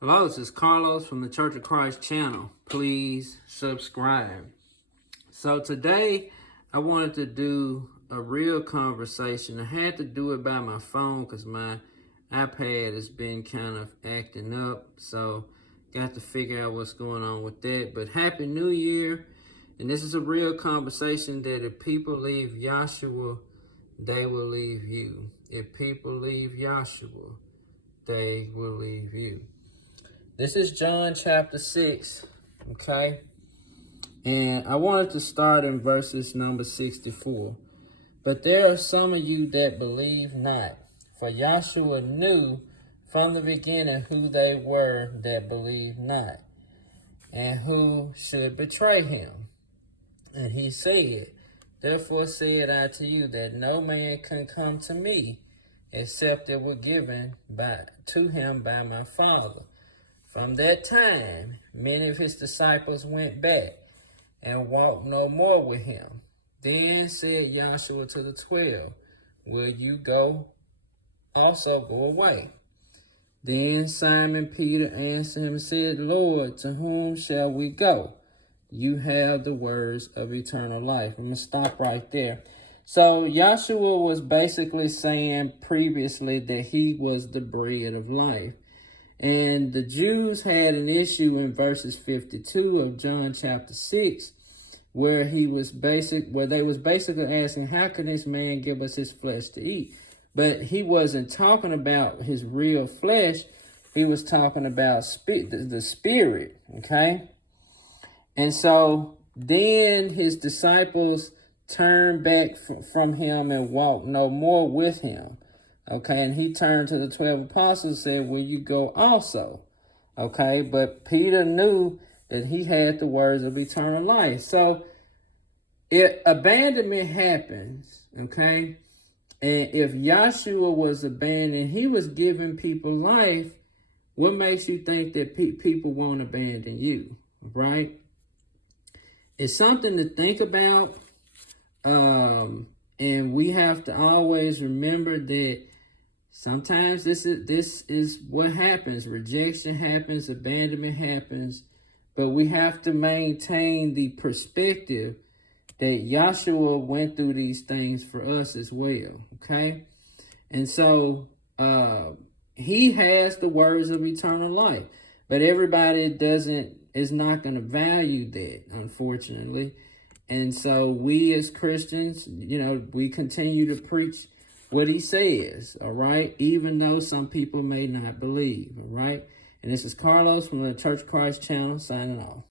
Hello, this is Carlos from the Church of Christ channel. Please subscribe. So today I wanted to do a real conversation. I had to do it by my phone because my iPad has been kind of acting up. So got to figure out what's going on with that. But Happy New Year. And this is a real conversation that if people leave Yahshua, they will leave you. If people leave Yahshua, they will leave you. This is John chapter 6, okay? And I wanted to start in verses number 64. But there are some of you that believe not. For Yahshua knew from the beginning who they were that believed not, and who should betray him. And he said, Therefore said I to you that no man can come to me, except it were given to him by my Father. From that time, many of his disciples went back and walked no more with him. Then said Yahshua to the 12, Will you also go away? Then Simon Peter answered him and said, Lord, to whom shall we go? You have the words of eternal life. I'm going to stop right there. So Yahshua was basically saying previously that he was the bread of life. And the Jews had an issue in verses 52 of John chapter 6, where they was basically asking, how can this man give us his flesh to eat? But he wasn't talking about his real flesh. He was talking about the spirit, okay? And so then his disciples turned back from him and walked no more with him. Okay, and he turned to the 12 apostles and said, Will you go also? Okay, but Peter knew that he had the words of eternal life. So if abandonment happens, okay, and if Yahshua was abandoned, he was giving people life, what makes you think that people won't abandon you, right? It's something to think about, and we have to always remember that sometimes this is what happens. Rejection happens, abandonment happens, but we have to maintain the perspective that Yahshua went through these things for us as well, okay? And so he has the words of eternal life, but everybody is not going to value that, unfortunately. And so we as Christians, we continue to preach what he says, all right? Even though some people may not believe, all right? And this is Carlos from the Church of Christ channel signing off.